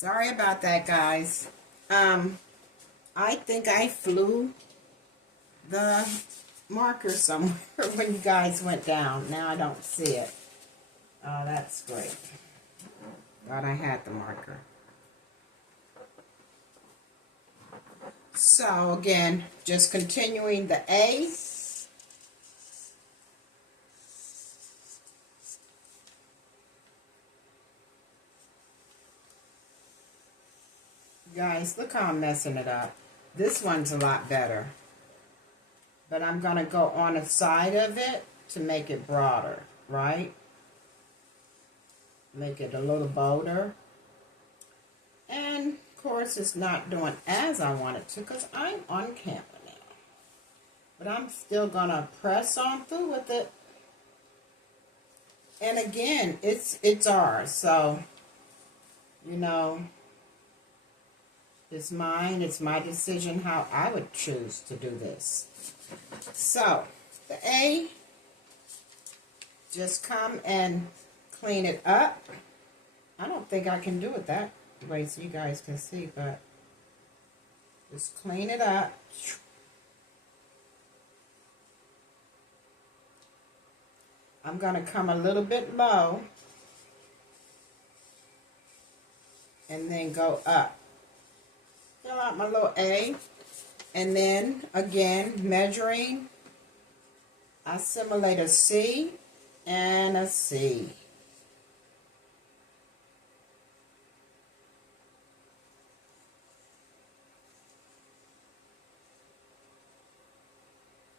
Sorry about that, guys. I think I flew the marker somewhere when you guys went down. Now I don't see it. Oh, that's great. Thought I had the marker. So again, just continuing the A. Guys, look how I'm messing it up. This one's a lot better. But I'm going to go on the side of it to make it broader, right? Make it a little bolder. And, of course, it's not doing as I want it to because I'm on camera now. But I'm still going to press on through with it. And again, it's ours. So, you know, it's mine. It's my decision how I would choose to do this. So, the A, just come and clean it up. I don't think I can do it that way so you guys can see, but just clean it up. I'm going to come a little bit low and then go up. Fill out my little A. And then, again, measuring, I simulate a C and a C.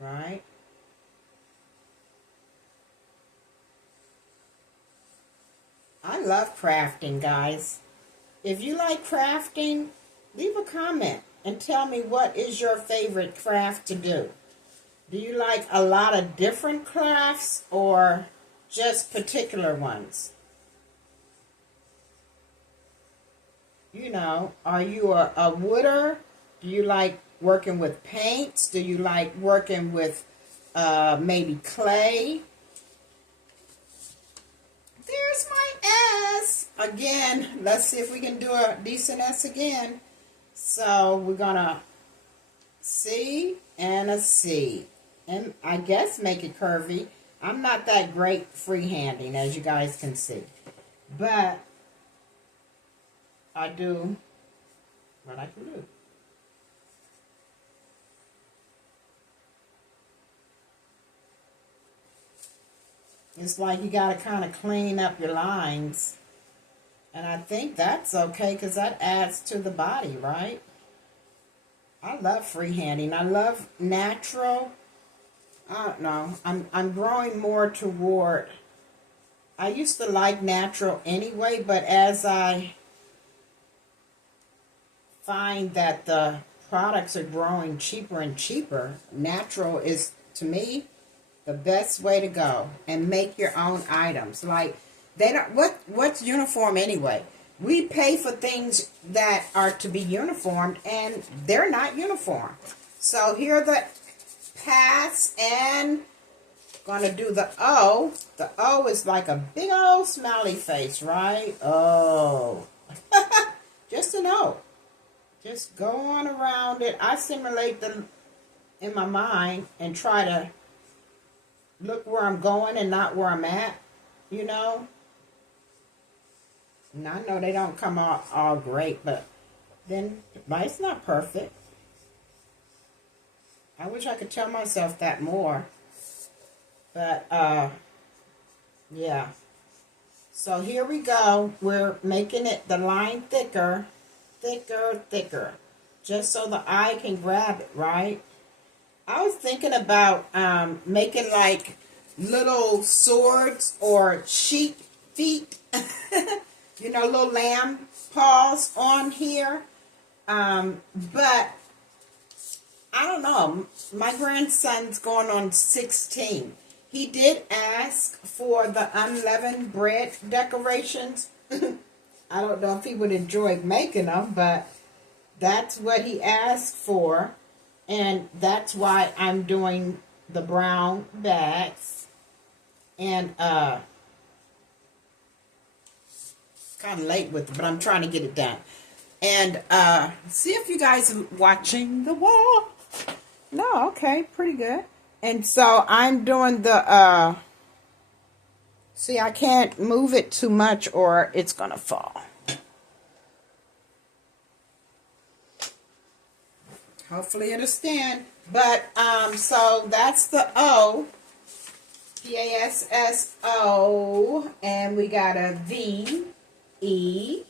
Right? I love crafting, guys. If you like crafting, leave a comment and tell me what is your favorite craft to do. Do you like a lot of different crafts or just particular ones? You know, are you a wooder? Do you like working with paints? Do you like working with maybe clay? There's my S. Again, let's see if we can do a decent S again. So we're going to C and a C. And I guess make it curvy. I'm not that great freehanding, as you guys can see. But I do what I can do. It's like you got to kind of clean up your lines. And I think that's okay because that adds to the body, right? I love freehanding. I love natural. I don't know. I'm growing more toward. I used to like natural anyway, but as I find that the products are growing cheaper and cheaper, natural is, to me, the best way to go. And make your own items. Like, they don't. What's uniform anyway? We pay for things that are to be uniformed, and they're not uniform. So here are the pass, and gonna do the O. The O is like a big old smiley face, right? Oh, just an O. Just go on around it. I simulate them in my mind and try to look where I'm going and not where I'm at. You know. And I know they don't come out all great, but it's not perfect. I wish I could tell myself that more. But, yeah. So here we go. We're making it the line thicker, thicker. Just so the eye can grab it, right? I was thinking about making like little swords or sheep feet. You know, little lamb paws on here. But I don't know. My grandson's going on 16. He did ask for the unleavened bread decorations. I don't know if he would enjoy making them, but that's what he asked for. And that's why I'm doing the brown bags. And kind of late with it, but I'm trying to get it done. And see if you guys are watching the wall. No, okay, pretty good. And so I'm doing the, see, I can't move it too much or it's going to fall. Hopefully it'll stand. But, so that's the O. P-A-S-S-O. And we got a V, E,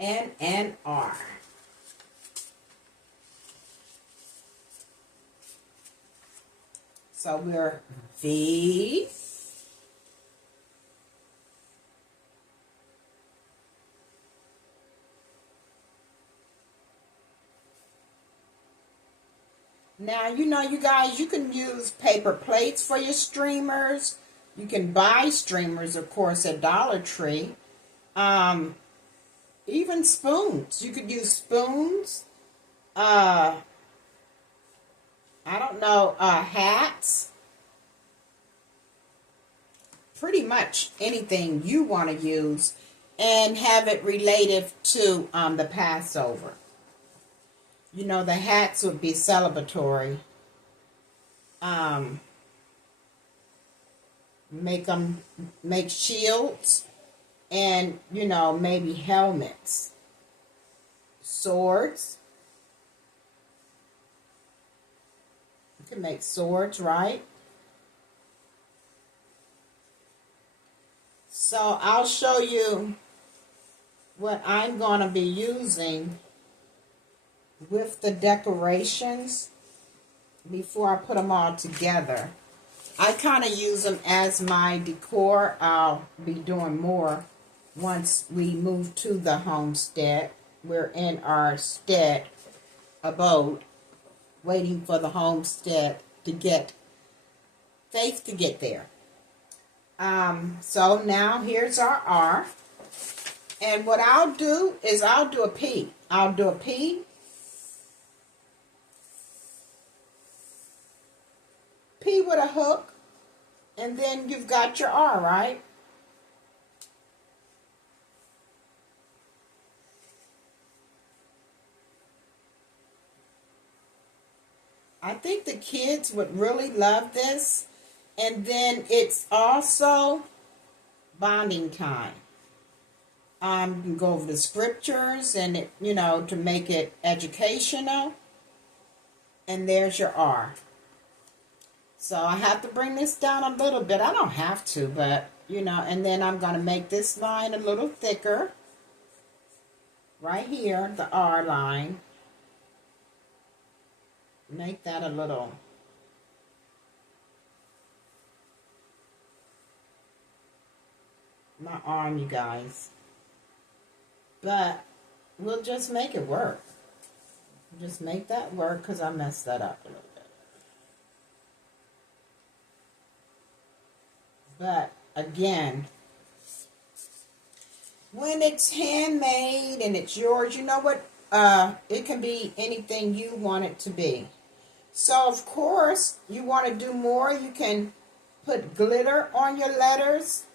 and an R. So we're V, now, you know, you guys, you can use paper plates for your streamers. You can buy streamers, of course, at Dollar Tree. Even spoons. You could use spoons. I don't know, hats. Pretty much anything you want to use and have it related to the Passover. You know, the hats would be celebratory. Make shields and, you know, maybe helmets. Swords. You can make swords, right? So I'll show you what I'm going to be using with the decorations before I put them all together. I kind of use them as my decor. I'll be doing more once we move to the homestead. We're in our stead abode, waiting for the homestead to get faith to get there. So now here's our R. And what I'll do is I'll do a P. I'll do a P. P with a hook. And then you've got your R, right? I think the kids would really love this. And then it's also bonding time. You can go over the scriptures and, it, you know, to make it educational. And there's your R. So I have to bring this down a little bit. I don't have to, but, you know, and then I'm going to make this line a little thicker. Right here, the R line. Make that a little... my arm, you guys. But we'll just make it work. Just make that work because I messed that up a little bit. But again, when it's handmade and it's yours, you know what? It can be anything you want it to be. So of course, you want to do more. You can put glitter on your letters.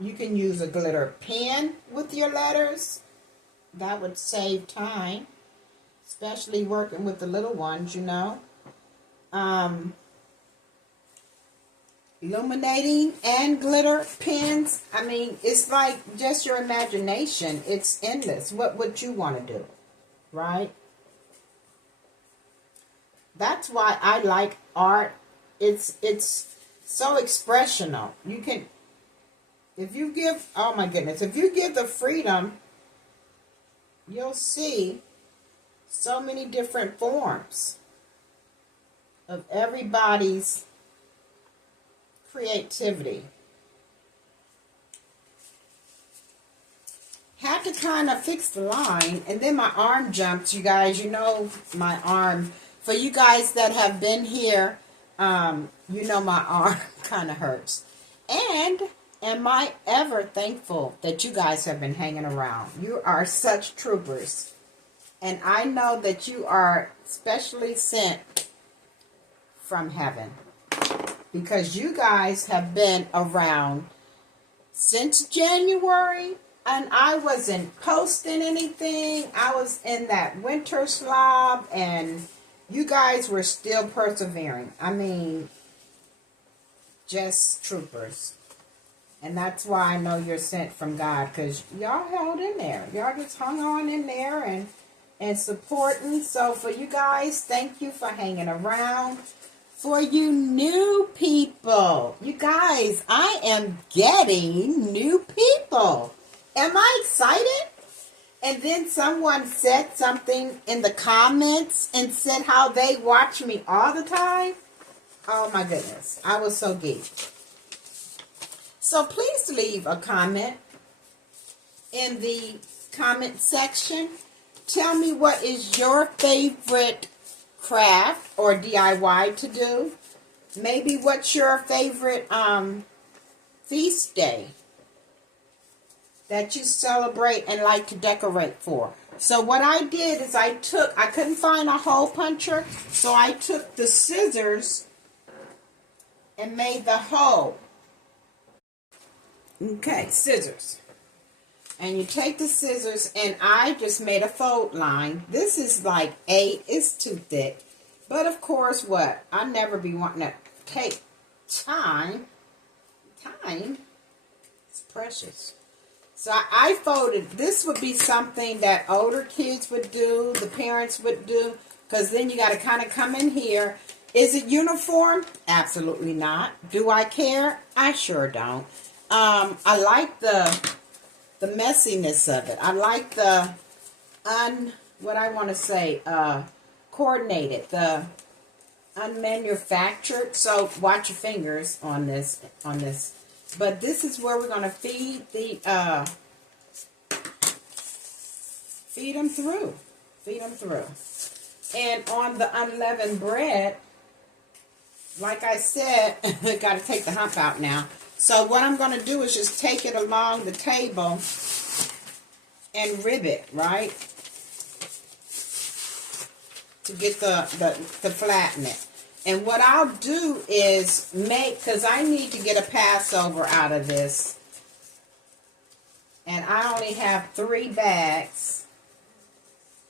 You can use a glitter pen with your letters. That would save time, especially working with the little ones, you know. Illuminating and glitter pens. I mean, it's like just your imagination. It's endless. What would you want to do, right? That's why I like art. It's so expressional. You can... if you give, oh my goodness, if you give the freedom, you'll see so many different forms of everybody's creativity. Had to kind of fix the line, and then my arm jumped, you guys. You know my arm. For you guys that have been here, you know my arm kind of hurts. And... am I ever thankful that you guys have been hanging around. You are such troopers. And I know that you are specially sent from heaven. Because you guys have been around since January, and I wasn't posting anything. I was in that winter slob, and you guys were still persevering. I mean, just troopers. And that's why I know you're sent from God, because y'all held in there. Y'all just hung on in there and supporting. So for you guys, thank you for hanging around. For you new people, you guys, I am getting new people. Am I excited? And then someone said something in the comments and said how they watch me all the time. Oh my goodness, I was so geeked. So please leave a comment in the comment section. Tell me what is your favorite craft or DIY to do. Maybe what's your favorite feast day that you celebrate and like to decorate for. So what I did is I couldn't find a hole puncher, so I took the scissors and made the hole. Okay, scissors. And you take the scissors, and I just made a fold line. This is like 8. It's too thick. But of course, what? I'll never be wanting to take time. Time? It's precious. So I folded. This would be something that older kids would do, the parents would do, because then you got to kind of come in here. Is it uniform? Absolutely not. Do I care? I sure don't. I like the messiness of it. I like the coordinated, the unmanufactured. So watch your fingers on this. But this is where we're going to feed them through. And on the unleavened bread, like I said, we got to take the hump out now. So what I'm going to do is just take it along the table and rib it, right? To get to flatten it. And what I'll do is because I need to get a Passover out of this. And I only have 3 bags.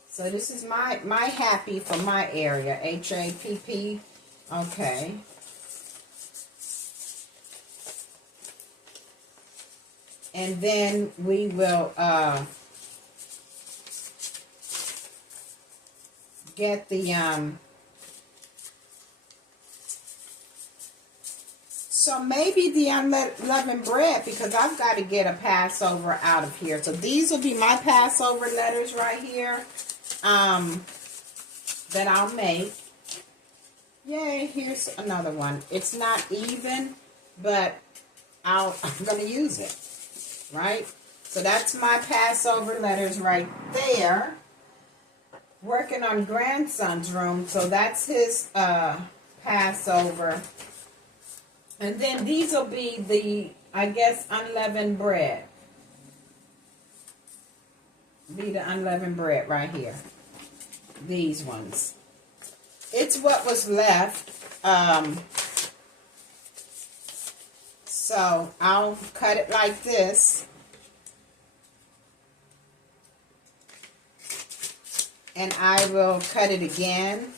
So this is my happy for my area. HAPP. Okay. And then we will get the so maybe the unleavened bread, because I've got to get a Passover out of here. So these will be my Passover letters right here that I'll make. Yay, here's another one. It's not even, but I'm going to use it, right? So that's my Passover letters right there. Working on grandson's room, so that's his Passover. And then these will be the, I guess, unleavened bread. Be the unleavened bread right here. These ones. It's what was left. So I'll cut it like this. And I will cut it again.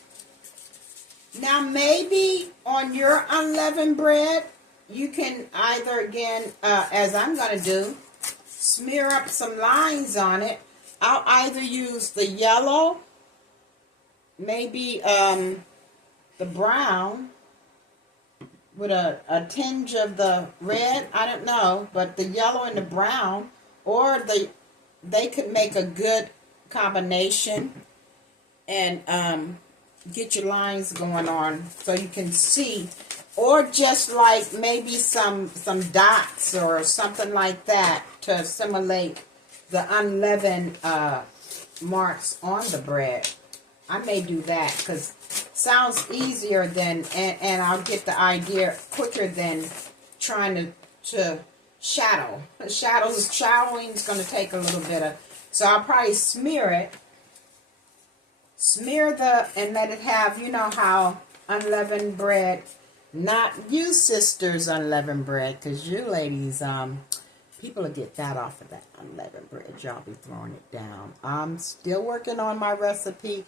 Now maybe on your unleavened bread, you can either again, as I'm going to do, smear up some lines on it. I'll either use the yellow, maybe the brown, with a tinge of the red, I don't know, but the yellow and the brown, or they could make a good combination and get your lines going on so you can see, or just like maybe some dots or something like that to simulate the unleavened marks on the bread. I may do that because sounds easier than, and I'll get the idea quicker than trying to shadow. Shadowing is going to take a little bit of, so I'll probably smear it. Smear and let it have, you know how unleavened bread, not you sisters unleavened bread, because you ladies, People will get that off of that unleavened bread. Y'all be throwing it down. I'm still working on my recipe.